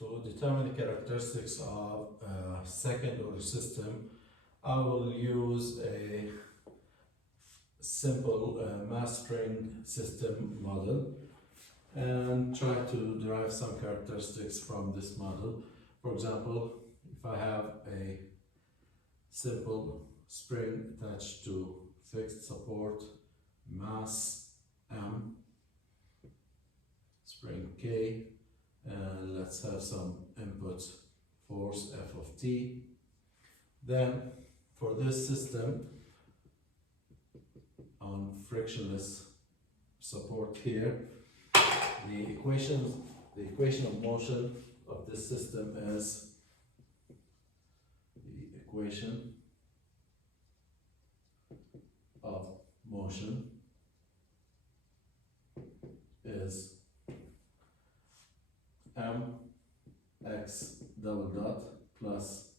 To determine the characteristics of a second order system, I will use a simple mass string system model and try to derive some characteristics from this model. For example, if I have a simple spring attached to fixed support, mass M, spring K, and let's have some input force F of t. Then for this system on frictionless support here, the equation of motion of this system is the equation of motion is mx double dot plus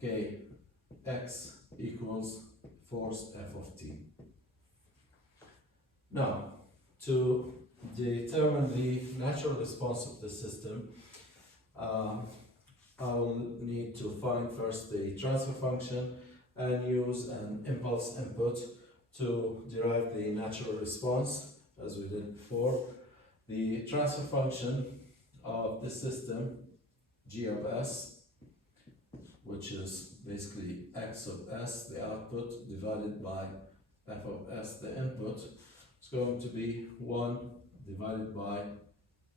kx equals force F of t. Now, to determine the natural response of the system, I'll need to find first the transfer function and use an impulse input to derive the natural response, as we did before. The transfer function of this system, g of s, which is basically x of s, the output, divided by f of s, the input, is going to be 1 divided by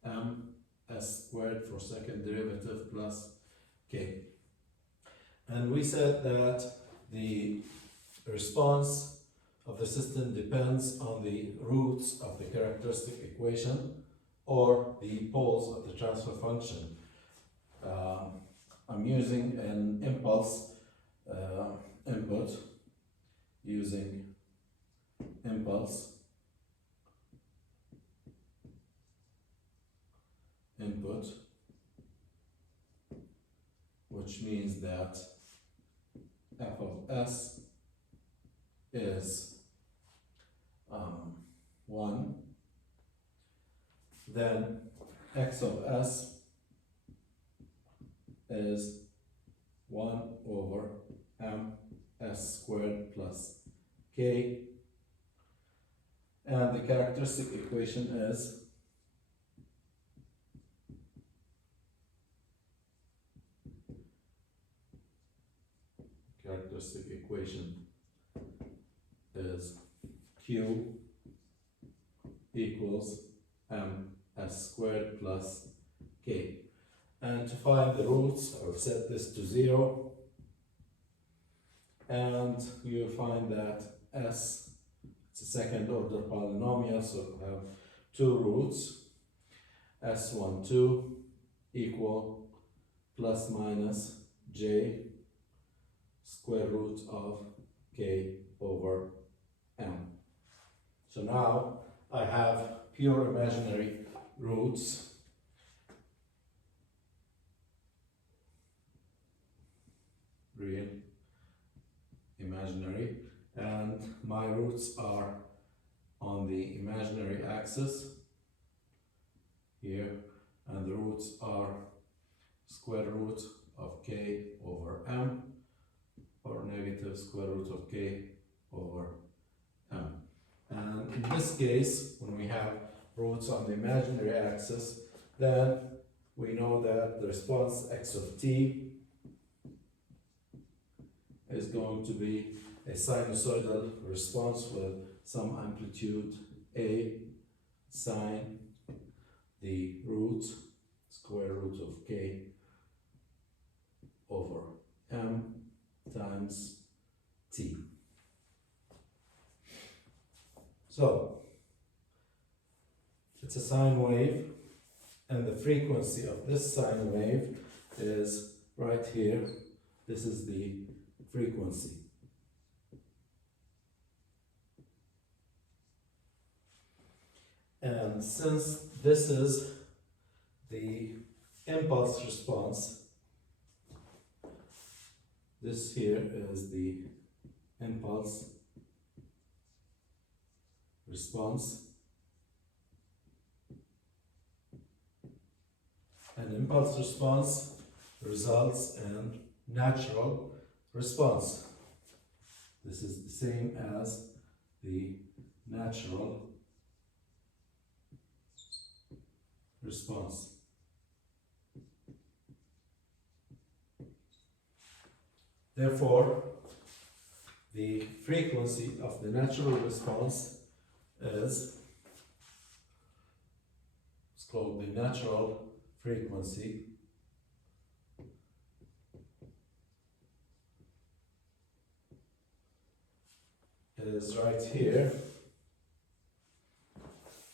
m s squared for second derivative plus k. And we said that the response of the system depends on the roots of the characteristic equation or the poles of the transfer function. I'm using an impulse input using impulse input, which means that f of s is 1, then x of s is 1 over m s squared plus k, and the characteristic equation is q equals m s squared plus k. And to find the roots, I'll set this to 0, and you find that s, it's a second order polynomial, so we have 2 roots, s12 equal plus minus j square root of k over m. So now I have pure imaginary roots real, imaginary, and my roots are on the imaginary axis here, and the roots are square root of k over m, or negative square root of k over m. And in this case, when we have roots on the imaginary axis, then we know that the response x of t is going to be a sinusoidal response with some amplitude a sine the root, square root of k over m times t. So, it's a sine wave, and the frequency of this sine wave is right here. This is the frequency. And since this is the impulse response, this here is the impulse response, An impulse response results in natural response. This is the same as the natural response. Therefore, the frequency of the natural response is, it's called the natural frequency is right here,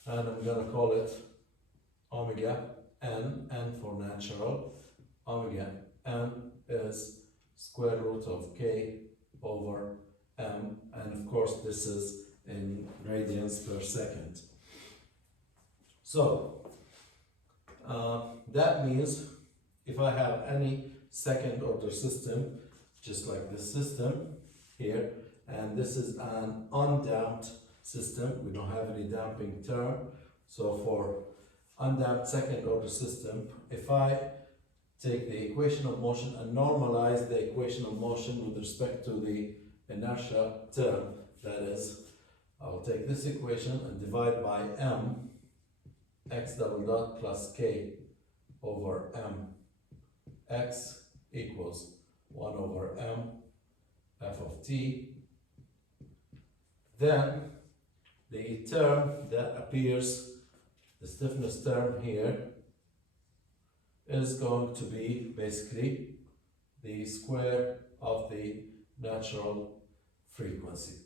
and I'm going to call it omega n, n for natural. Omega n is square root of k over m, and of course this is in radians per second. So that means if I have any second order system, just like this system here, and this is an undamped system, we don't have any damping term, so for undamped second order system, if I take the equation of motion and normalize the equation of motion with respect to the inertia term, that is, I'll take this equation and divide by m x double dot plus k over m x equals 1 over m f of t. Then the term that appears, the stiffness term here, is going to be basically the square of the natural frequency.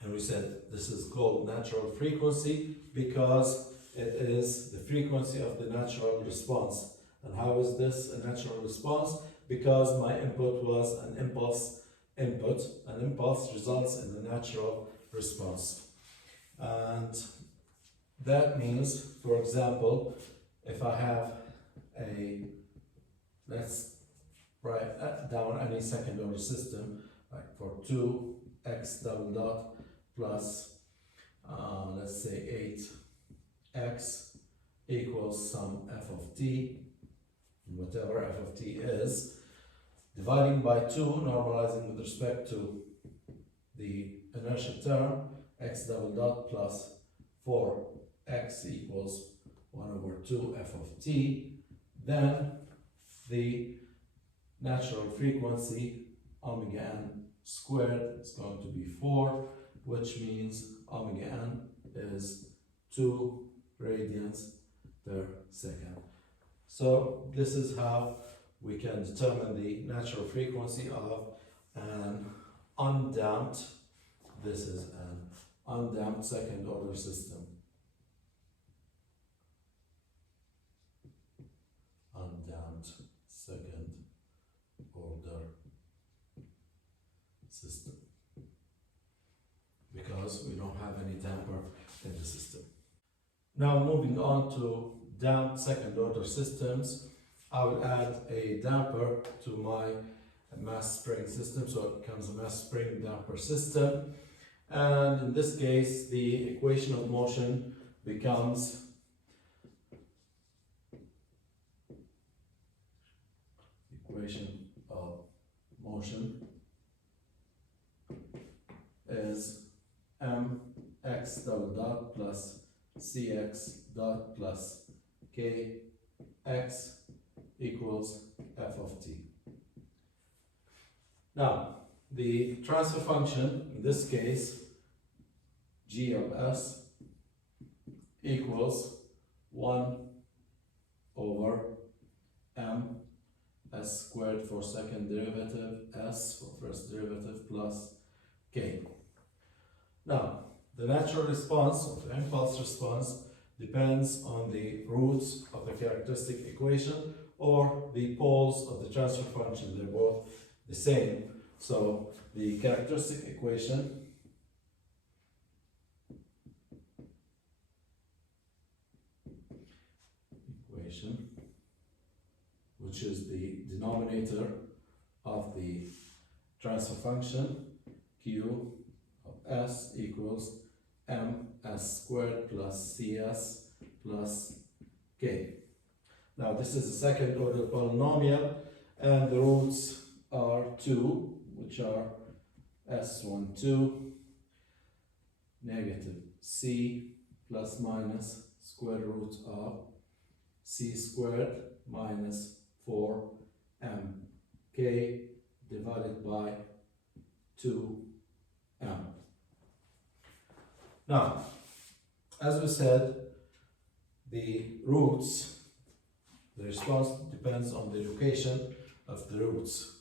And we said this is called natural frequency because it is the frequency of the natural response. And how is this a natural response? Because my input was an impulse input. An impulse results in a natural response. And that means, for example, if I have let's write down any second order system, like for 2x double dot plus, let's say 8x equals some f of t, whatever f of t is, dividing by 2, normalizing with respect to the inertia term, x double dot plus 4x equals 1 over 2 f of t, then the natural frequency omega n squared is going to be 4, which means omega n is 2 radians per second. So this is how we can determine the natural frequency of an undamped, this is an undamped second order system. Undamped second order system, because we don't have any damper in the system. Now moving on to damped second order systems, I will add a damper to my mass spring system, so it becomes a mass spring damper system. And in this case, the equation of motion becomes equation of motion is mx double dot plus cx dot plus kx equals f of t. Now, the transfer function, in this case, g of s equals 1 over m s squared for second derivative, s for first derivative, plus k. Now, the natural response, or the impulse response, depends on the roots of the characteristic equation or the poles of the transfer function. They're both the same. So the characteristic equation which is the denominator of the transfer function, q of s equals m s squared plus cs plus k. Now this is a second order polynomial, and the roots are 2, which are s12 negative c plus minus square root of c squared minus 4mk divided by 2m. Now, as we said, the roots, the response depends on the location of the roots.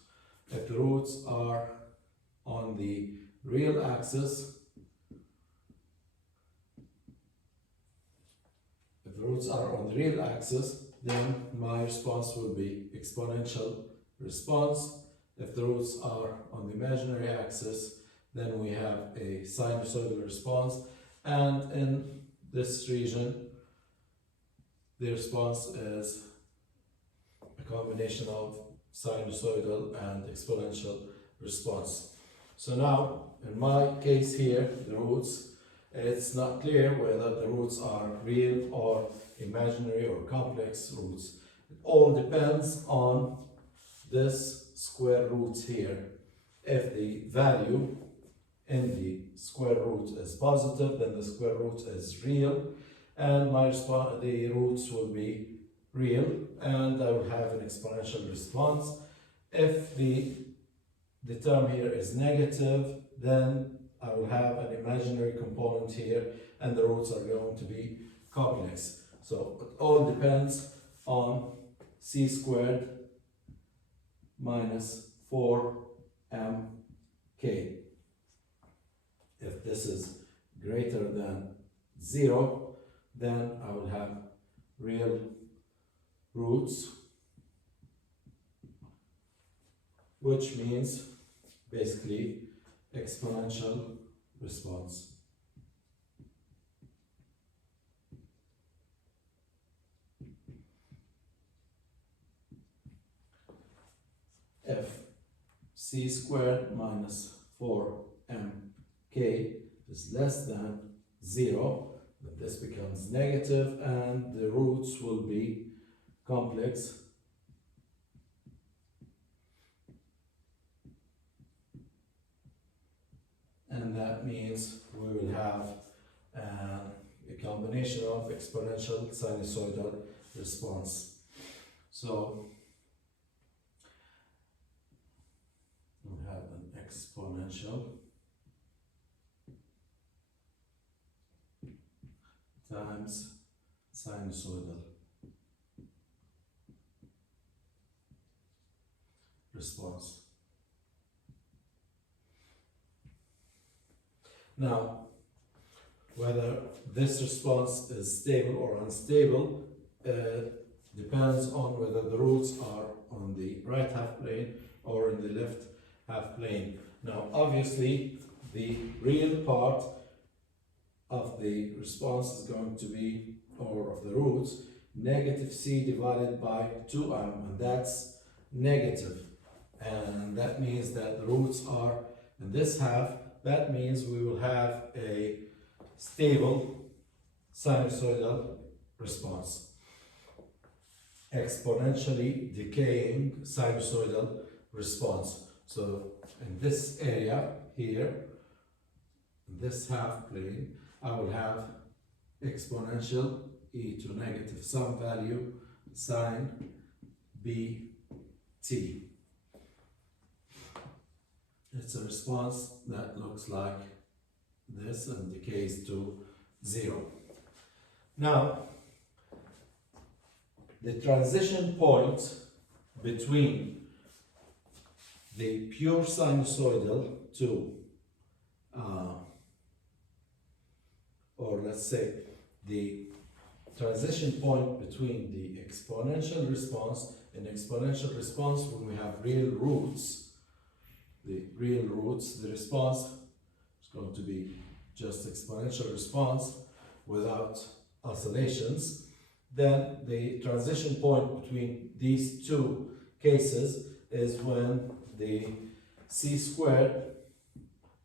If the roots are on the real axis, then my response will be exponential response. If the roots are on the imaginary axis, then we have a sinusoidal response. And in this region, the response is a combination of sinusoidal and exponential response. So now, in my case here, the roots, it's not clear whether the roots are real or imaginary or complex roots. It all depends on this square root here. If the value in the square root is positive, then the square root is real, and the roots will be real, and I will have an exponential response. If the term here is negative, then I will have an imaginary component here, and the roots are going to be complex. So it all depends on c squared minus 4mk. If this is greater than 0, then I will have real roots, which means basically exponential response. If c squared minus 4mk is less than 0, then this becomes negative and the roots will be complex. And that means we will have a combination of exponential sinusoidal response. So we have an exponential times sinusoidal response. Now, whether this response is stable or unstable depends on whether the roots are on the right half plane or in the left half plane. Now, obviously, the real part of the response is going to be, or of the roots, negative c divided by 2m, and that's negative. And that means that the roots are in this half. That means we will have a stable sinusoidal response, exponentially decaying sinusoidal response. So in this area here, in this half plane, I will have exponential e to negative some value sine bt. It's a response that looks like this and decays to 0. Now, the transition point between the pure sinusoidal to, or let's say, the transition point between the exponential response and exponential response when we have real roots, the response is going to be just exponential response without oscillations. Then the transition point between these two cases is when the c squared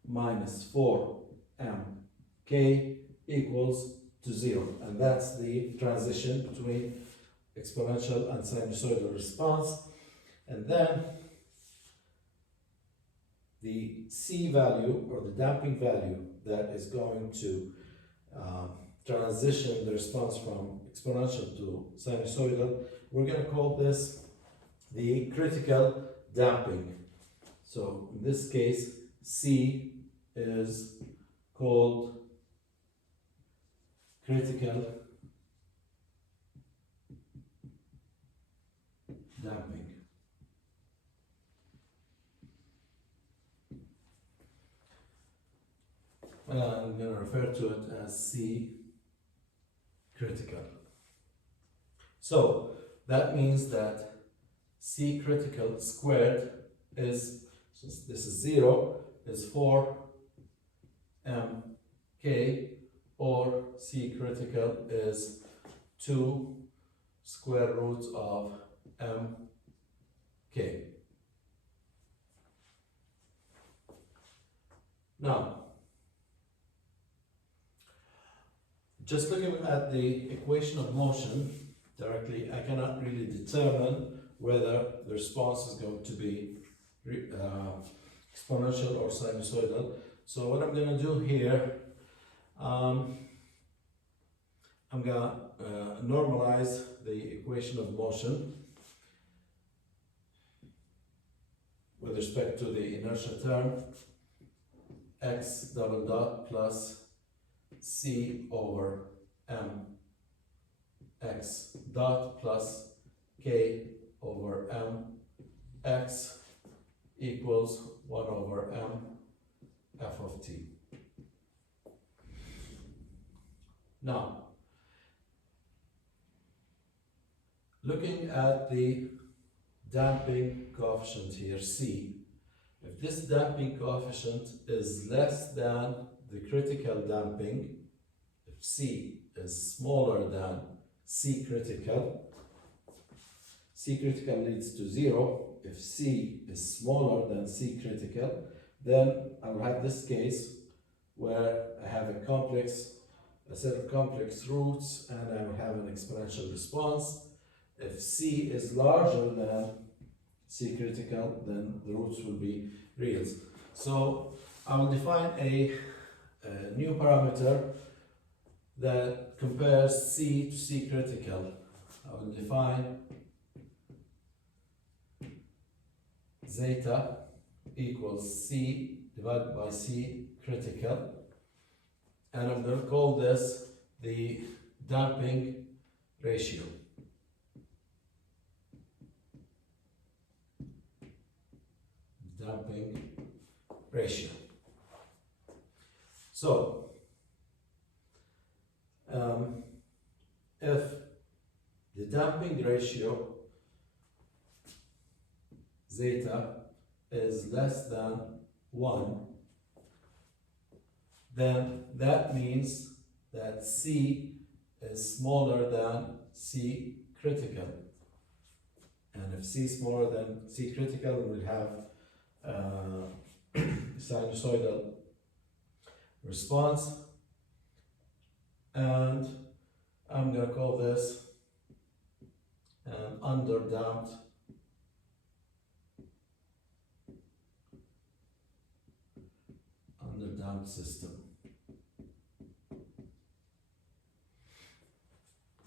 minus 4mk equals to 0, and that's the transition between exponential and sinusoidal response. And then the C value, or the damping value, that is going to transition the response from exponential to sinusoidal, we're going to call this the critical damping. So in this case, C is called critical damping. And I'm going to refer to it as C critical. So that means that C critical squared is, since this is 0, is 4 mk, or C critical is 2 square roots of mk. Now, just looking at the equation of motion directly, I cannot really determine whether the response is going to be exponential or sinusoidal. So what I'm going to do here, I'm going to normalize the equation of motion with respect to the inertia term, x double dot plus C over m x dot plus k over m x equals 1 over m f of t. Now, looking at the damping coefficient here, C, if this damping coefficient is less than the critical damping, if C is smaller than C critical leads to 0. If C is smaller than C critical, then I'll have this case where I have a set of complex roots, and I will have an exponential response. If C is larger than C critical, then the roots will be reals. So I will define a new parameter that compares C to C critical. I will define zeta equals C divided by C critical, and I'm going to call this the damping ratio. Damping ratio. So, if the damping ratio zeta is less than 1, then that means that C is smaller than C critical. And if C is smaller than C critical, we will have sinusoidal response, and I'm going to call this an underdamped system.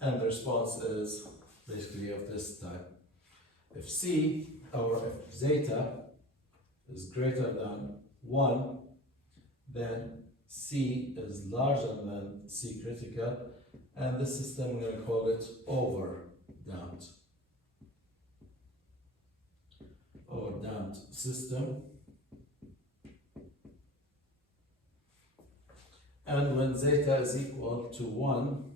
And the response is basically of this type. If C, or if zeta is greater than 1, then C is larger than C critical, and this system, we're going to call it overdamped. Overdamped system. And when zeta is equal to 1,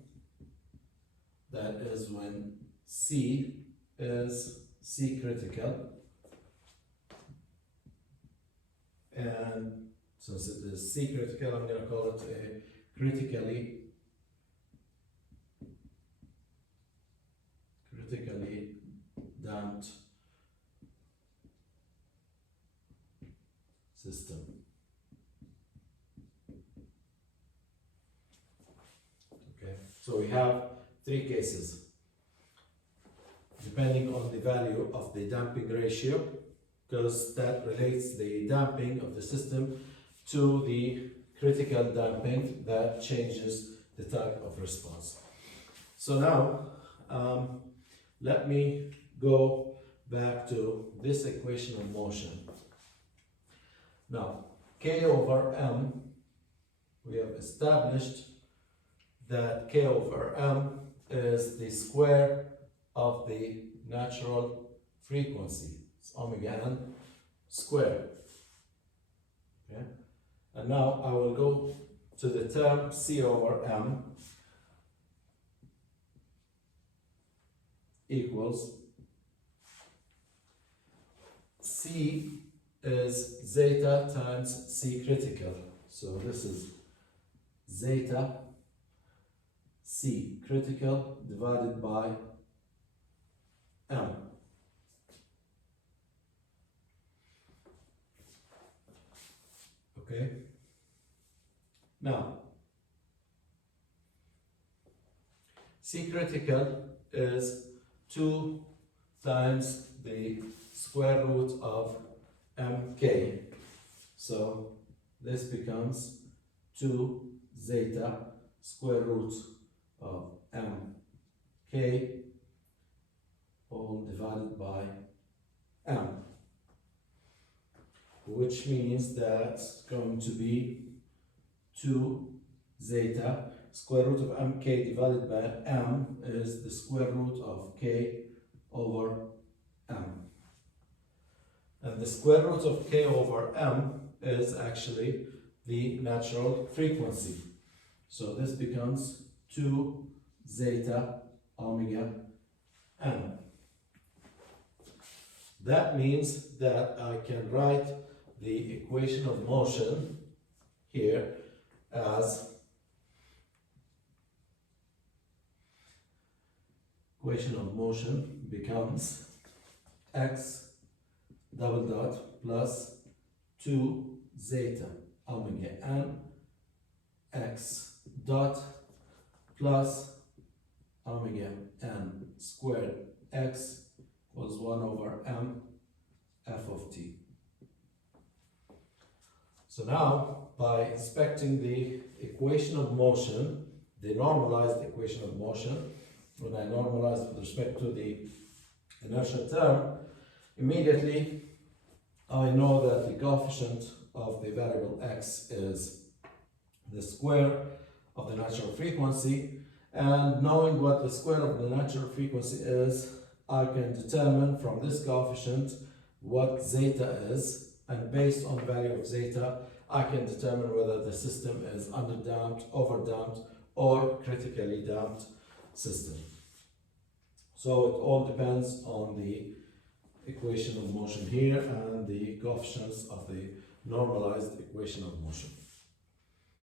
that is when C is C critical, and since it is C critical, I'm going to call it a critically damped system. Okay. So we have three cases, depending on the value of the damping ratio, because that relates the damping of the system to the critical damping that changes the type of response. So now, let me go back to this equation of motion. Now, K over M, we have established that K over M is the square of the natural frequency. It's omega n squared. Okay? And now I will go to the term C over M equals C is zeta times C critical. So this is zeta C critical divided by M. Okay. Now, C critical is 2 times the square root of mk. So this becomes 2 zeta square root of mk all divided by m, which means that's going to be 2 zeta square root of mk divided by m is the square root of k over m. And the square root of k over m is actually the natural frequency. So this becomes 2 zeta omega m. That means that I can write the equation of motion here as equation of motion becomes x double dot plus 2 zeta omega n x dot plus omega n squared x equals 1 over m f of t. So now, by inspecting the equation of motion, the normalized equation of motion, when I normalize with respect to the inertial term, immediately I know that the coefficient of the variable x is the square of the natural frequency, and knowing what the square of the natural frequency is, I can determine from this coefficient what zeta is, and based on the value of zeta, I can determine whether the system is underdamped, overdamped, or critically damped system. So it all depends on the equation of motion here and the coefficients of the normalized equation of motion.